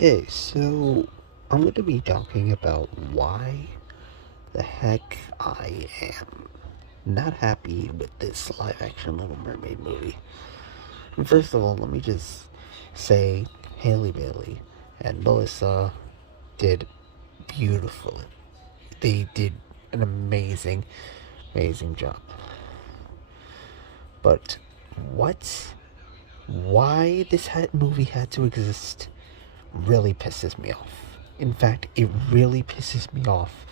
Okay, so I'm going to be talking about why the heck I am not happy with this live action Little Mermaid movie. And first of all, let me just say Haley Bailey and Melissa did beautifully. They did an amazing job. But what? Why this movie had to exist really pisses me off. In fact, it really pisses me off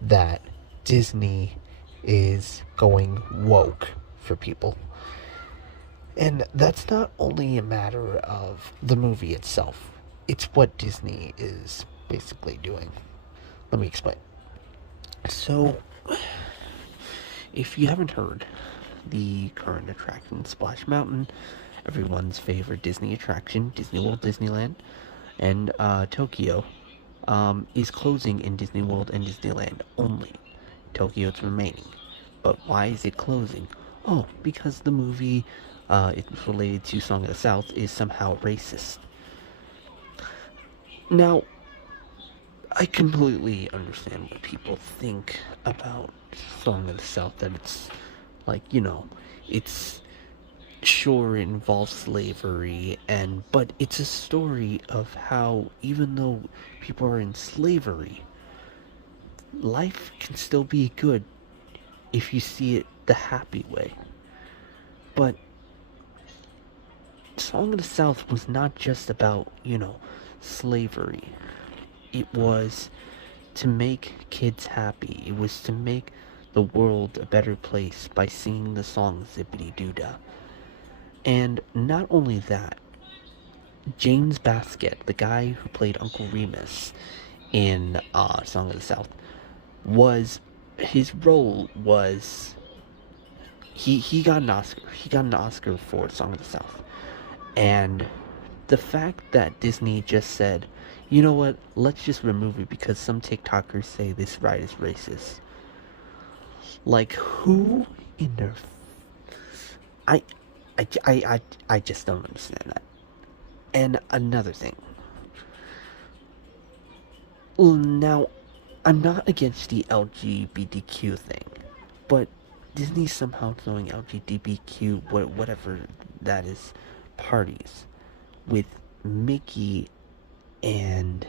that Disney is going woke for people. And that's not only a matter of the movie itself, it's what Disney is basically doing. Let me explain. So, if you haven't heard, the current attraction, Splash Mountain, everyone's favorite Disney attraction, Disney World, Disneyland, and Tokyo, is closing in Disney World and Disneyland only. Tokyo's remaining. But why is it closing? Oh, because the movie it's related to Song of the South is somehow racist. Now, I completely understand what people think about Song of the South, that it's like, it's sure it involves slavery but it's a story of how even though people are in slavery, life can still be good if you see it the happy way. But Song of the South was not just about, slavery. It was to make kids happy. It was to make the world a better place by singing the song Zippity Doo Dah. And not only that, James Baskett, the guy who played Uncle Remus in Song of the South, his role was he got an Oscar. He got an Oscar for Song of the South. And the fact that Disney just said, you know what, let's just remove it because some TikTokers say this ride is racist. Like, who in their... I, I just don't understand that. And another thing. Now, I'm not against the LGBTQ thing, but Disney's somehow throwing LGBTQ, whatever that is, parties with Mickey and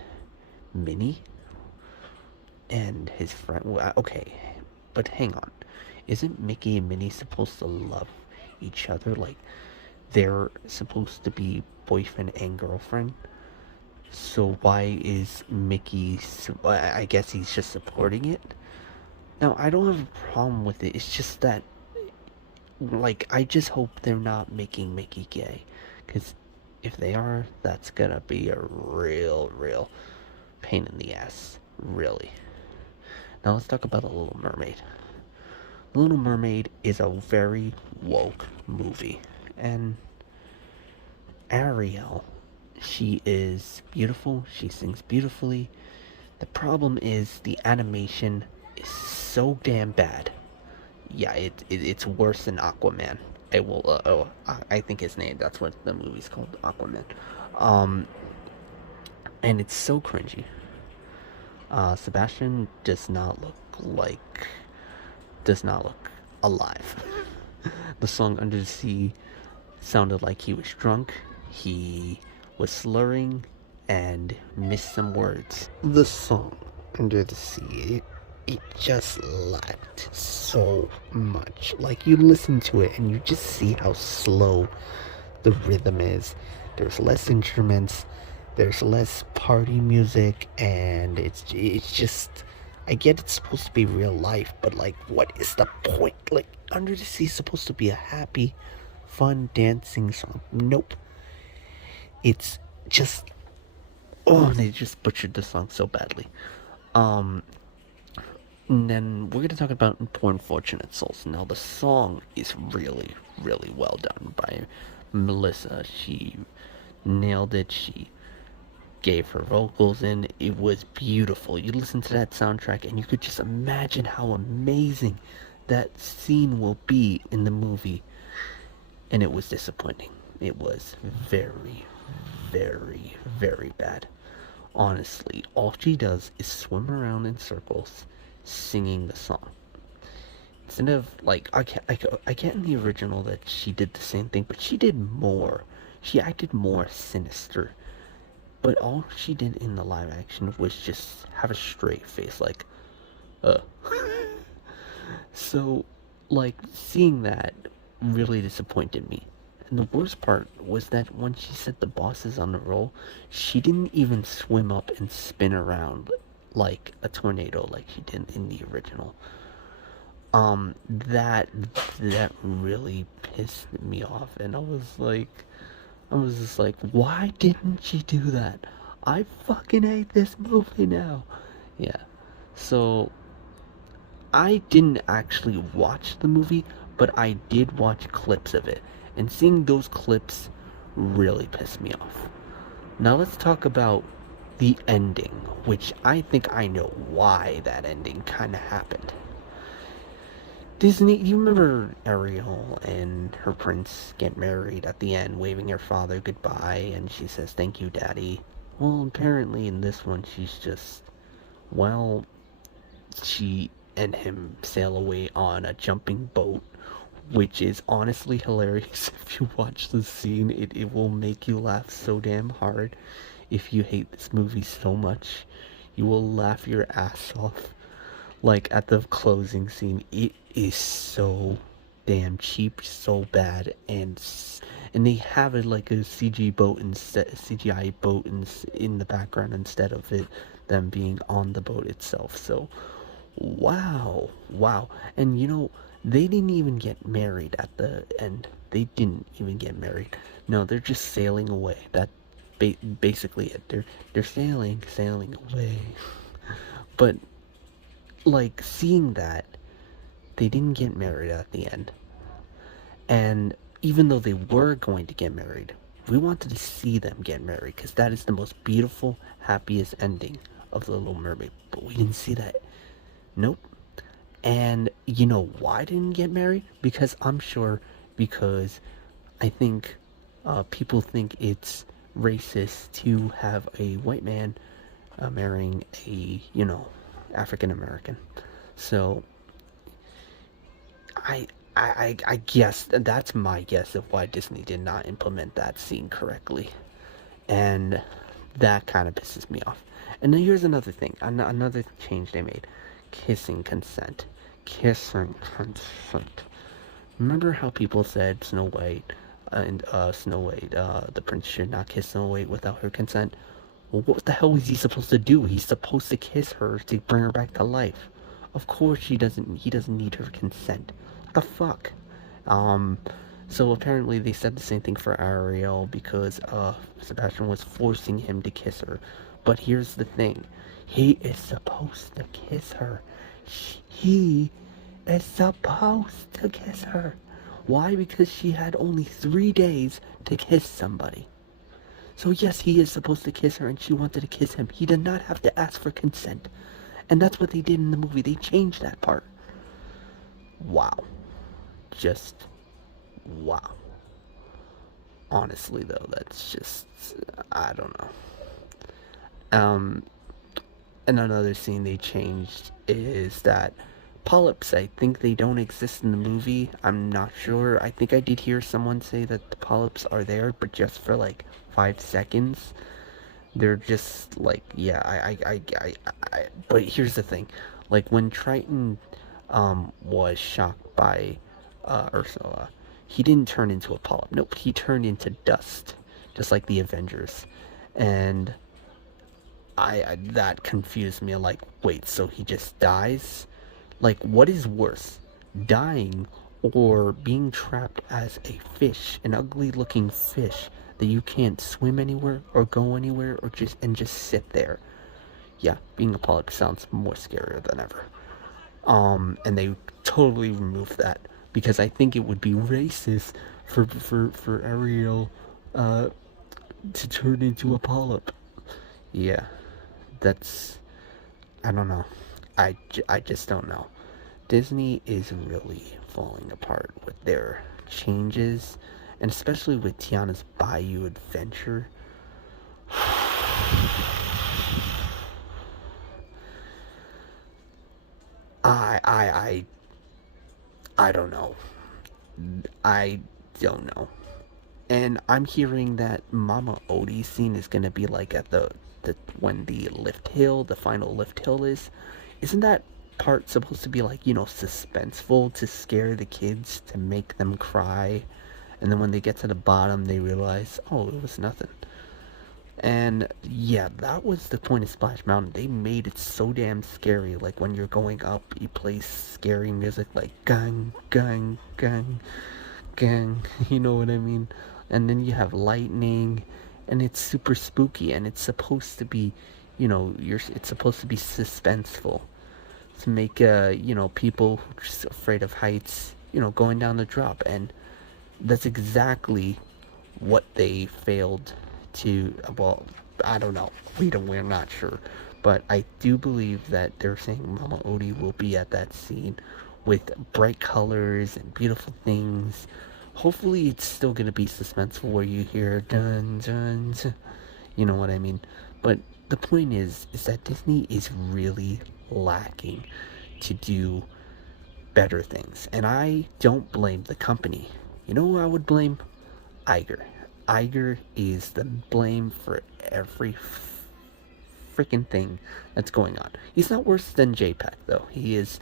Minnie and his friend. Okay, but hang on. Isn't Mickey and Minnie supposed to love each other? Like, they're supposed to be boyfriend and girlfriend? So why is Mickey... I guess he's just supporting it? Now, I don't have a problem with it. It's just that, like, I just hope they're not making Mickey gay. Because if they are, that's gonna be a real pain in the ass. Really. Now let's talk about The Little Mermaid. The Little Mermaid is a very woke movie. And Ariel, she is beautiful. She sings beautifully. The problem is the animation is so damn bad. Yeah, it's worse than Aquaman. I think his name, that's what the movie's called, Aquaman. And it's so cringy. Sebastian does not look alive. The song Under the Sea sounded like he was drunk, he was slurring, and missed some words. The song Under the Sea, it just lacked so much. Like, you listen to it and you just see how slow the rhythm is. There's less instruments, there's less party music, and it's just... I get it's supposed to be real life, but like, what is the point? Like, Under the Sea is supposed to be a happy, fun, dancing song. Nope. It's just... Oh, they just butchered the song so badly. And then we're going to talk about Poor Unfortunate Souls. Now, the song is really well done by Melissa. She nailed it. She gave her vocals in. It was beautiful. You listen to that soundtrack and you could just imagine how amazing that scene will be in the movie. And it was disappointing. It was very bad. Honestly, all she does is swim around in circles, singing the song. Instead of like, I get in the original that she did the same thing, but she did more. She acted more sinister. But all she did in the live action was just have a straight face, like, uh. So, like, seeing that really disappointed me. And the worst part was that when she set the bosses on the roll, she didn't even swim up and spin around like a tornado like she did in the original. That really pissed me off, and I was just like, why didn't she do that? I fucking hate this movie now. Yeah. So I didn't actually watch the movie, but I did watch clips of it. And seeing those clips really pissed me off. Now let's talk about the ending, which I think I know why that ending kind of happened. Disney, you remember Ariel and her prince get married at the end, waving her father goodbye, and she says, "Thank you, Daddy." Well, apparently in this one, she's just, well, she and him sail away on a jumping boat, which is honestly hilarious. If you watch the scene, it will make you laugh so damn hard. If you hate this movie so much, you will laugh your ass off. Like at the closing scene, it is so damn cheap, so bad, and they have it like a CGI boat in the background instead of it them being on the boat itself. So wow, and they didn't even get married at the end. They didn't even get married. No, they're just sailing away. That basically it. They're sailing away. But like seeing that they didn't get married at the end, and even though they were going to get married, we wanted to see them get married because that is the most beautiful, happiest ending of the Little Mermaid. But we didn't see that. Nope. And you know why I didn't get married? Because I'm sure, because I think people think it's racist to have a white man marrying a, African American. So I guess that's my guess of why Disney did not implement that scene correctly, and that kind of pisses me off. And then here's another thing, another change they made: kissing consent. Kissing consent. Remember how people said Snow White the prince should not kiss Snow White without her consent? Well, what the hell was he supposed to do? He's supposed to kiss her to bring her back to life. Of course he doesn't need her consent. What the fuck? So apparently they said the same thing for Ariel because Sebastian was forcing him to kiss her. But here's the thing. He is supposed to kiss her. He is supposed to kiss her. Why? Because she had only 3 days to kiss somebody. So yes, he is supposed to kiss her and she wanted to kiss him. He did not have to ask for consent. And that's what they did in the movie. They changed that part. Wow. Just wow. Honestly though, that's just, I don't know. And another scene they changed is that polyps, I think they don't exist in the movie. I'm not sure. I think I did hear someone say that the polyps are there, but just for like 5 seconds. They're just like, yeah, but here's the thing. Like when Triton was shocked by Ursula, he didn't turn into a polyp. Nope, he turned into dust, just like the Avengers. And I that confused me. Like, wait, so he just dies? Like, what is worse, dying or being trapped as a fish, an ugly looking fish that you can't swim anywhere or go anywhere or just sit there? Yeah, being a polyp sounds more scarier than ever. And they totally removed that because I think it would be racist for Ariel to turn into a polyp. Yeah, that's, I don't know. I just don't know. Disney is really falling apart with their changes, and especially with Tiana's Bayou Adventure. I don't know. I don't know. And I'm hearing that Mama Odie scene is gonna be like at the when the lift hill, the final lift hill is. Isn't that part supposed to be like, suspenseful to scare the kids, to make them cry? And then when they get to the bottom, they realize, oh, it was nothing. And yeah, that was the point of Splash Mountain. They made it so damn scary. Like when you're going up, you play scary music like gang, gang, gang, gang. You know what I mean? And then you have lightning, and it's super spooky. And it's supposed to be, it's supposed to be suspenseful to make people who are just afraid of heights, going down the drop. And that's exactly what they failed to. Well, I don't know. We're not sure, but I do believe that they're saying Mama Odie will be at that scene with bright colors and beautiful things. Hopefully, it's still gonna be suspenseful where you hear dun dun, you know what I mean. But the point is that Disney is really lacking to do better things, and I don't blame the company. You know who I would blame? Iger. Iger is the blame for every freaking thing that's going on. He's not worse than JPEG though. He is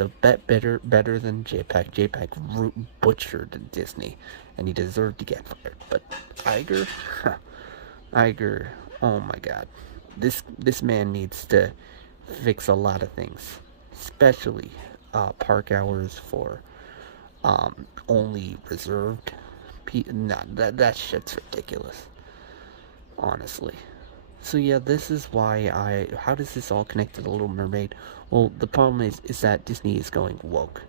a bet better than JPEG. JPEG butchered Disney, and he deserved to get fired. But Iger, Iger, oh my God, this man needs to fix a lot of things, especially park hours for only reserved. Nah, that shit's ridiculous, honestly. So yeah, this is why how does this all connect to the Little Mermaid? Well, the problem is that Disney is going woke.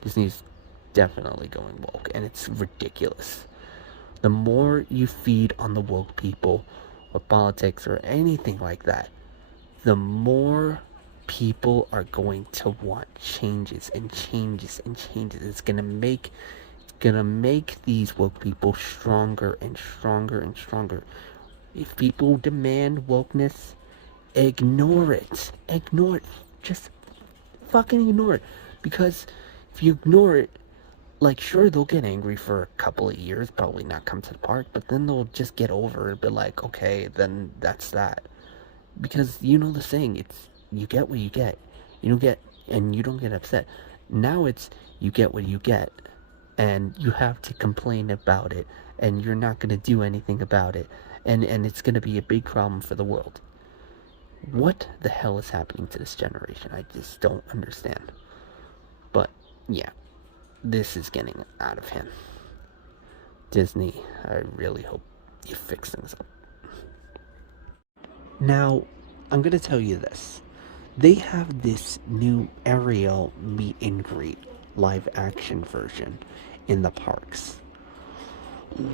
Disney's definitely going woke, and it's ridiculous. The more you feed on the woke people, or politics, or anything like that, the more people are going to want changes and changes and changes. It's gonna make these woke people stronger and stronger and stronger. If people demand wokeness, ignore it. Ignore it. Just fucking ignore it. Because if you ignore it, like, sure, they'll get angry for a couple of years, probably not come to the park, but then they'll just get over it and be like, okay, then that's that. Because you know the saying, it's you get what you get. You don't get, and you don't get upset. Now it's you get what you get, and you have to complain about it, and you're not going to do anything about it, and it's going to be a big problem for the world. What the hell is happening to this generation? I just don't understand. But yeah, this is getting out of hand. Disney, I really hope you fix things up. Now, I'm going to tell you this. They have this new Ariel meet and greet live action version in the parks.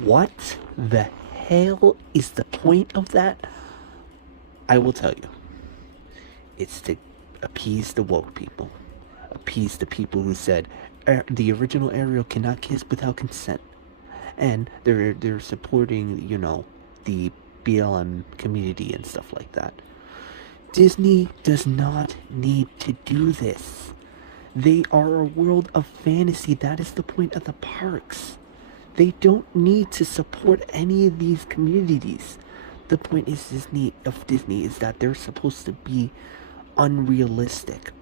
What the hell is the point of that? I will tell you. It's to appease the woke people. Appease the people who said the original Ariel cannot kiss without consent. And they're supporting, the BLM community and stuff like that. Disney does not need to do this. They are a world of fantasy. That is the point of the parks. They don't need to support any of these communities. The point is Disney is that they're supposed to be unrealistic,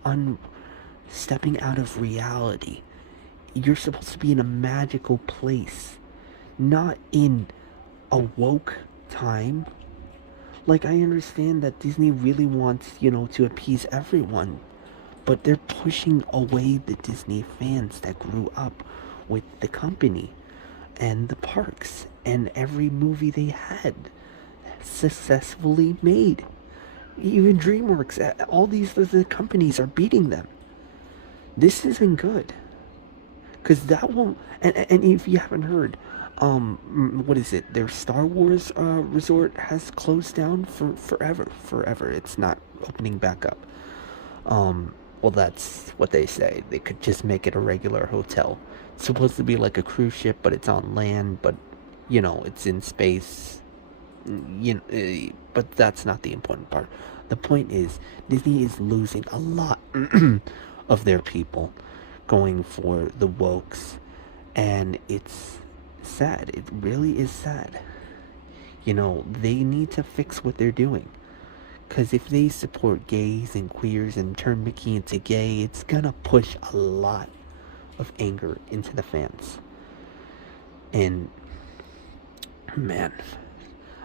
stepping out of reality. You're supposed to be in a magical place, not in a woke time. Like, I understand that Disney really wants, to appease everyone, but they're pushing away the Disney fans that grew up with the company and the parks and every movie they had successfully made. Even DreamWorks, all these other companies are beating them. This isn't good. Because that won't... And if you haven't heard, what is it? Their Star Wars resort has closed down for forever. It's not opening back up. Well, that's what they say. They could just make it a regular hotel. It's supposed to be like a cruise ship, but it's on land, but, it's in space. But that's not the important part. The point is, Disney is losing a lot of their people. going for the wokes, and it's sad. It really is sad. You know, they need to fix what they're doing. Because if they support gays and queers and turn Mickey into gay, it's gonna push a lot of anger into the fans. And man,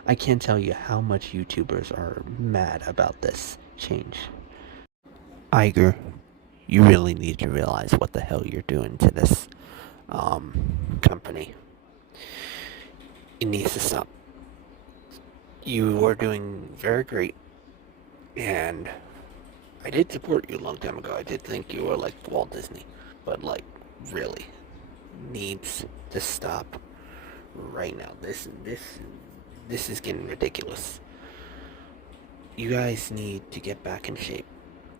I can't tell you how much YouTubers are mad about this change. Iger, you really need to realize what the hell you're doing to this company. It needs to stop. You are doing very great, and I did support you a long time ago. I did think you were like Walt Disney, but like really needs to stop right now. This is getting ridiculous. You guys need to get back in shape.